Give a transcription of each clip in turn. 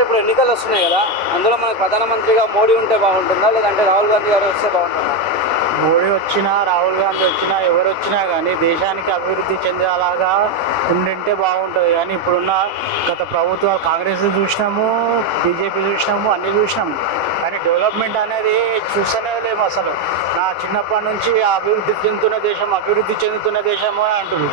Sir ఇప్పుడు ఎన్నికలు వస్తున్నాయి కదా అందులో మనకు ప్రధానమంత్రిగా మోడీ ఉంటే బాగుంటుందా? లేదంటే రాహుల్ గాంధీ గారు వస్తే బాగుంటుందా? మోడీ వచ్చినా రాహుల్ గాంధీ వచ్చినా ఎవరు వచ్చినా కానీ దేశానికి అభివృద్ధి చెందేలాగా ఉండింటే బాగుంటుంది. కానీ ఇప్పుడున్న గత ప్రభుత్వాలు కాంగ్రెస్ చూసినాము బీజేపీ చూసినాము అన్ని చూసినాము. డెవలప్మెంట్ అనేది చూస్తూనే లేము అసలు. నా చిన్నప్పటి నుంచి అభివృద్ధి చెందుతున్న దేశం అభివృద్ధి చెందుతున్న దేశము అని అంటారు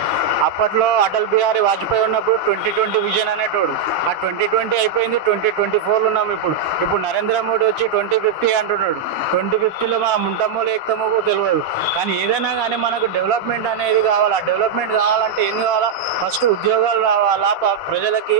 అప్పట్లో అటల్ బిహారీ వాజ్పేయి ఉన్నప్పుడు ట్వంటీ ట్వంటీ విజన్ అనేటోడు. ఆ ట్వంటీ ట్వంటీ అయిపోయింది ట్వంటీ ట్వంటీ ఫోర్లో ఉన్నాం ఇప్పుడు. ఇప్పుడు నరేంద్ర మోడీ వచ్చి ట్వంటీ ఫిఫ్టీ అంటున్నాడు. ట్వంటీ ఫిఫ్టీలో మనం ఉంటామో లేకపోతామో తెలియదు. కానీ ఏదైనా కానీ మనకు డెవలప్మెంట్ అనేది కావాలి? ఆ డెవలప్మెంట్ కావాలంటే ఏం కావాలా? ఫస్ట్ ఉద్యోగాలు రావాలా? ప్రజలకి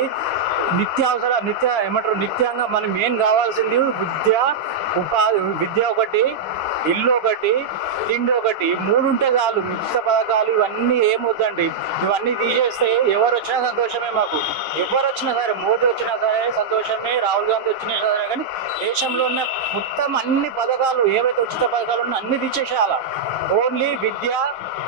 నిత్యావసర నిత్య ఏమంటారు? నిత్యంగా మనం ఏం కావాల్సింది విద్య ఉపాధి విద్య ఒకటి. ఇల్లు ఒకటి తిండి ఒకటి ఈ మూడు ఉంటే చాలు. మిగతా పథకాలు ఇవన్నీ ఏమొద్దండి. ఇవన్నీ తీసేస్తే ఎవరు వచ్చినా సంతోషమే మాకు. ఎవరు వచ్చినా సరే మోడీ వచ్చినా సరే సంతోషమే రాహుల్ గాంధీ వచ్చినా సరే కానీ దేశంలో ఉన్న మొత్తం అన్ని పథకాలు ఏవైతే ఉచిత పథకాలు ఉన్నాయో అన్ని తీసేసేయాల. ఓన్లీ విద్య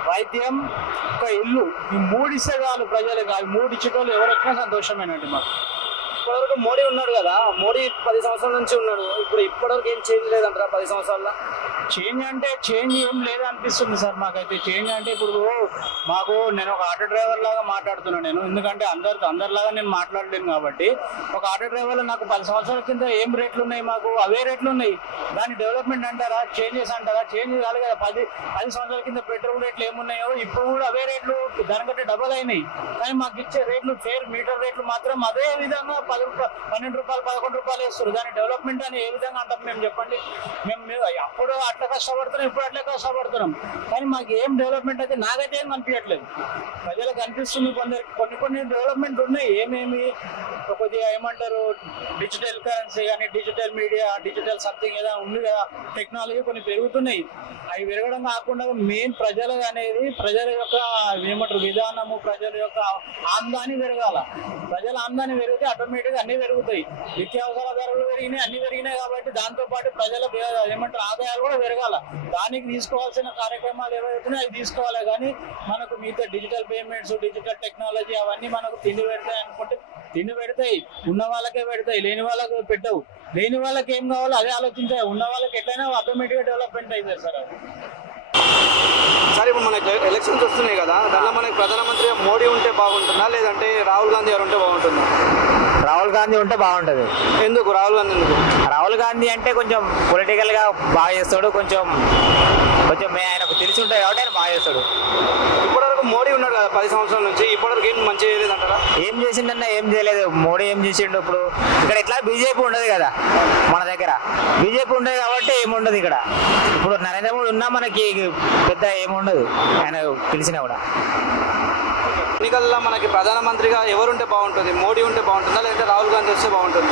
వైద్యం ఒక ఇల్లు. ఈ మూడు ఇస్తే చాలు ప్రజలకు. అవి మూడు ఇచ్చేటోళ్ళు ఎవరు వచ్చినా సంతోషమేనండి మాకు. ఇప్పటివరకు మోడీ ఉన్నాడు కదా. మోడీ పది సంవత్సరాల నుంచి ఉన్నాడు. ఇప్పుడు ఇప్పటివరకు ఏం చేంజ్ లేదంటారా పది సంవత్సరాల్లో? చేంజ్ అంటే చేంజ్ ఏం లేదు అనిపిస్తుంది సార్ మాకైతే. చేంజ్ అంటే ఇప్పుడు మాకు నేను ఒక ఆటో డ్రైవర్ లాగా మాట్లాడుతున్నాను నేను. ఎందుకంటే అందరితో అందరిలాగా నేను మాట్లాడలేను కాబట్టి. ఒక ఆటో డ్రైవర్లో నాకు పది సంవత్సరాల కింద ఏం రేట్లు ఉన్నాయి మాకు? అవే రేట్లు ఉన్నాయి. దాని డెవలప్మెంట్ అంటారా? చేంజెస్ అంటారా? చేంజ్ కాదు కదా. పది పది సంవత్సరాల కింద పెట్రోల్ రేట్లు ఏమున్నాయో? ఇప్పుడు కూడా అవే రేట్లు దానికంటే డబల్ అయినాయి. కానీ మాకు ఇచ్చే రేట్లు ఫేర్ మీటర్ రేట్లు మాత్రం అదే విధంగా పది రూపాయలు పన్నెండు రూపాయలు పదకొండు రూపాయలు వేస్తారు దాని డెవలప్మెంట్ అని ఏ విధంగా అంటాం మేము చెప్పండి? మేము మేము అప్పుడు అట్లా కష్టపడుతున్నాం ఇప్పుడు అట్లా కష్టపడుతున్నాం కానీ మాకు ఏం డెవలప్మెంట్ అయితే నాకైతే ఏం కనిపించట్లేదు ప్రజలకు అనిపిస్తుంది కొందరికి కొన్ని కొన్ని డెవలప్మెంట్ ఉన్నాయి. ఏమేమి కొద్దిగా ఏమంటారు డిజిటల్ కరెన్సీ కానీ డిజిటల్ మీడియా డిజిటల్ సంథింగ్ ఏదో ఉంది కదా టెక్నాలజీ కొన్ని పెరుగుతున్నాయి. అవి పెరగడం కాకుండా మెయిన్ ప్రజలు అనేది ప్రజల యొక్క ఏమంటారు విధానము ప్రజల యొక్క ఆమ్దాని పెరగాల. ప్రజల ఆమ్దాని పెరిగితే ఆటోమేటిక్గా అన్నీ పెరుగుతాయి. నిత్యావసర ధరలు పెరిగినాయి అన్ని పెరిగినాయి కాబట్టి దాంతో పాటు ప్రజల ఏమంటారు ఆదాయాలు కూడా పెరగాల దానికి తీసుకోవాల్సిన కార్యక్రమాలు ఏవైతున్నాయో అవి తీసుకోవాలి కానీ మనకు మిగతా డిజిటల్ పేమెంట్స్ డిజిటల్ టెక్నాలజీ అవన్నీ మనకు తిండి పెడతాయి అనుకుంటే తిండి పెడతాయి. ఉన్న వాళ్ళకే పెడతాయి. లేని వాళ్ళకి పెట్టవు. లేని వాళ్ళకి ఏం కావాలో అదే ఆలోచించాయి ఉన్న వాళ్ళకి ఎట్లయినా ఆటోమేటిక్గా డెవలప్మెంట్ అవుతుంది సార్ అది. సార్ ఇప్పుడు మనకి ఎలక్షన్స్ వస్తున్నాయి కదా. దానిలో మనకి ప్రధానమంత్రి మోడీ ఉంటే బాగుంటుందా? లేదంటే రాహుల్ గాంధీ గారు ఉంటే బాగుంటుందా? రాహుల్ గాంధీ ఉంటే బాగుంటుంది. ఎందుకు? రాహుల్ గాంధీ ఎందుకు? రాహుల్ గాంధీ అంటే కొంచెం పొలిటికల్గా బాగా చేస్తాడు కొంచెం కొంచెం ఆయనకు తెలిసి ఉంటాయి కాబట్టి ఆయన బాగా చేస్తాడు. ఇప్పటివరకు మోడీ ఉన్నాడు కదా పది సంవత్సరాల నుంచి. ఇప్పటివరకు ఏం మంచిగా చేయలేదంటారా? ఏం చేసిండన్న ఏం చేయలేదు. మోడీ ఏం చేసిండు ఇప్పుడు? ఇక్కడ ఎట్లా? బీజేపీ ఉండదు కదా మన దగ్గర. బీజేపీ ఉండదు కాబట్టి ఏముండదు ఇక్కడ. ఇప్పుడు నరేంద్ర మోడీ ఉన్నా మనకి పెద్ద ఏముండదు ఆయన తెలిసినా కూడా. ఎన్నికల్లో మనకి ప్రధానమంత్రిగా ఎవరుంటే బాగుంటుంది? మోడీ ఉంటే బాగుంటుందా? లేదంటే రాహుల్ గాంధీ వస్తే బాగుంటుంది?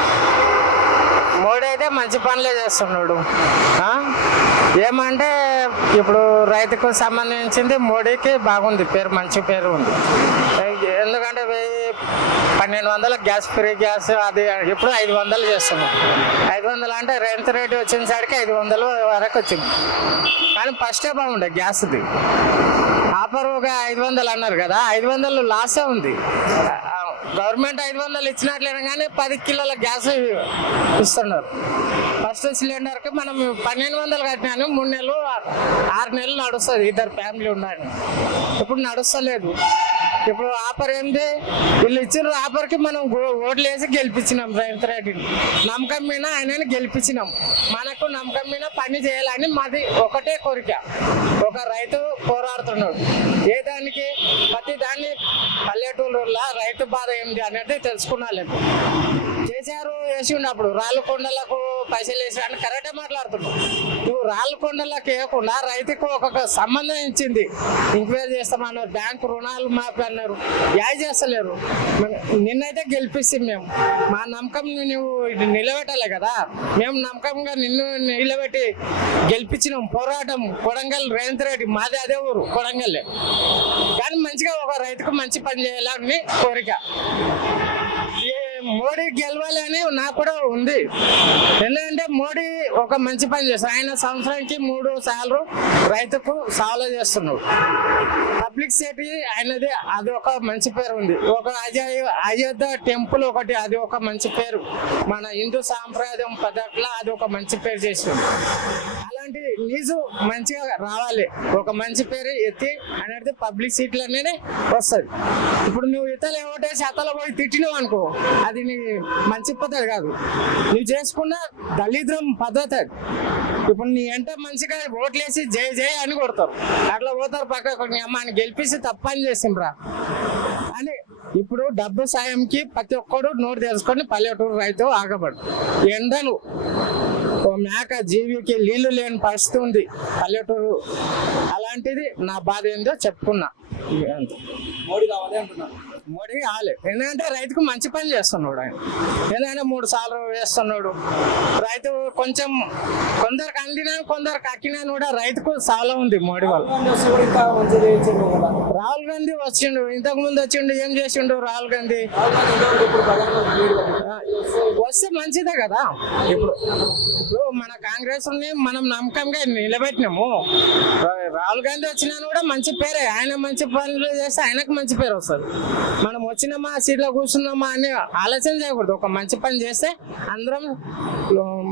మోడీ అయితే మంచి పనులే చేస్తున్నాడు. ఏమంటే ఇప్పుడు రైతుకు సంబంధించింది మోడీకి బాగుంది పేరు మంచి పేరు ఉంది. ఎందుకంటే వెయ్యి పన్నెండు వందల గ్యాస్ ఫ్రీ గ్యాస్ అది ఇప్పుడు ఐదు వందలు చేస్తున్నాం ఐదు వందలు అంటే రెంట్ రేటు వచ్చినసరికి ఐదు వందలు వరకు వచ్చింది. కానీ ఫస్టే బాగుండే గ్యాస్ది. ఆఫర్ ఒక ఐదు వందలు అన్నారు కదా ఐదు వందలు లాసే ఉంది. గవర్నమెంట్ ఐదు వందలు ఇచ్చినట్లేనా కానీ పది కిలోల గ్యాస్ ఇస్తున్నారు. ఫస్ట్ సిలిండర్కి మనం పన్నెండు వందలు కట్టినాను మూడు నెలలు ఆరు నెలలు నడుస్తుంది. ఇద్దరు ఫ్యామిలీ ఉన్నాను ఇప్పుడు నడుస్తలేదు. ఇప్పుడు ఆఫర్ ఏంటి వీళ్ళు ఇచ్చిన ఆఫర్కి మనం ఓట్లు వేసి గెలిపించినాం రేవంత్ రెడ్డిని. నమ్మకం మీద ఆయనని గెలిపించినాం. మనకు నమ్మకం మీద పని చేయాలని మాది ఒకటే కోరిక. ఒక రైతు పోరాడుతున్నాడు. ఏ దానికి? ప్రతి దాన్ని పల్లెటూరులో రైతు బాధ ఏంటి అనేది తెలుసుకున్నాను కేసీఆర్ వేసి ఉన్నప్పుడు రాళ్ళు కొండలకు పైసలు వేసి అని కరెక్టే మాట్లాడుతున్నావు నువ్వు రాళ్ళ కొండలకు వేయకుండా రైతుకు ఒక సంబంధం ఇచ్చింది. ఎంక్వైరీ చేస్తామన్నారు బ్యాంకు రుణాలు మాపి అన్నారు. యాజ్ చేస్తలేరు. నిన్నైతే గెలిపిస్తాం మేము. మా నమ్మకం నువ్వు నిలబెట్టాలి కదా. మేము నమ్మకంగా నిన్ను నిలబెట్టి గెలిపించినాం. పోరాటం కొడంగల్ రేవంత్ రెడ్డి మాది అదే ఊరు కొడంగల్లే. కానీ మంచిగా ఒక రైతుకు మంచి పని చేయాలని కోరిక. మోడీ గెలవాలి అని నాకు కూడా ఉంది. ఎందుకంటే మోడీ ఒక మంచి పని చేస్తారు ఆయన సంవత్సరానికి మూడు సార్లు రైతుకు సాల్వ్ చేస్తున్నాడు. పబ్లిక్ సిటీ ఆయనది అది ఒక మంచి పేరు ఉంది. ఒక అజయ అయోధ్య టెంపుల్ ఒకటి అది ఒక మంచి పేరు. మన హిందూ సాంప్రదాయం పద్ధతిలో అది ఒక మంచి పేరు చేసింది. అలాంటి న్యూస్ మంచిగా రావాలి. ఒక మంచి పేరు ఎత్తి అనేది పబ్లిక్ సీట్లనే వస్తుంది. ఇప్పుడు నువ్వు ఇతలు ఏమంటే శాతాల పోయి తిట్టినావు అనుకో అది అది మంచి పద్ధతి కాదు. నువ్వు చేసుకున్న దళిద్రం పద్ధతి అది. ఇప్పుడు నీ అంటే మంచిగా ఓట్లేసి జై జై అని కొడతారు. అట్లా పోతారు పక్క నీ అమ్మ అని గెలిపిస్తే తప్పని చేసిండ్రా. అని ఇప్పుడు డబ్బు సాయంకి ప్రతి ఒక్కడు నోరు తెలుసుకొని పల్లెటూరు రైతు ఆగబడు. ఎండలు ఓ మేక జీవికి నీళ్ళు లేని పరిస్థితి ఉంది పల్లెటూరు. అలాంటిది నా బాధ ఏందో చెప్పుకున్నా. మోడీ కావాలి అంటున్నా. మోడీ ఆలే ఎందుకంటే రైతుకు మంచి పని చేస్తున్నాడు ఆయన. ఎందుకంటే మూడు సార్లు వేస్తున్నాడు. రైతు కొంచెం కొందరికి అందినా కొందరికి అక్కినా కూడా రైతుకు చాలా ఉంది మోడీ వల్ల. రాహుల్ గాంధీ వచ్చిండు ఇంతకు ముందు వచ్చిండు ఏం చేసిండు రాహుల్ గాంధీ? వస్తే మంచిదే కదా. ఇప్పుడు ఇప్పుడు మన కాంగ్రెస్ మనం నమ్మకంగా నిలబెట్టినాము. రాహుల్ గాంధీ వచ్చినా కూడా మంచి పేరే. ఆయన మంచి పనులు చేస్తే ఆయనకు మంచి పేరు వస్తుంది. మనం వచ్చినామా సీట్లో కూర్చున్నామా అని ఆలోచన చేయకూడదు. ఒక మంచి పని చేస్తే అందరం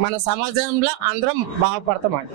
మన సమాజంలో అందరం బాగుపడతామండి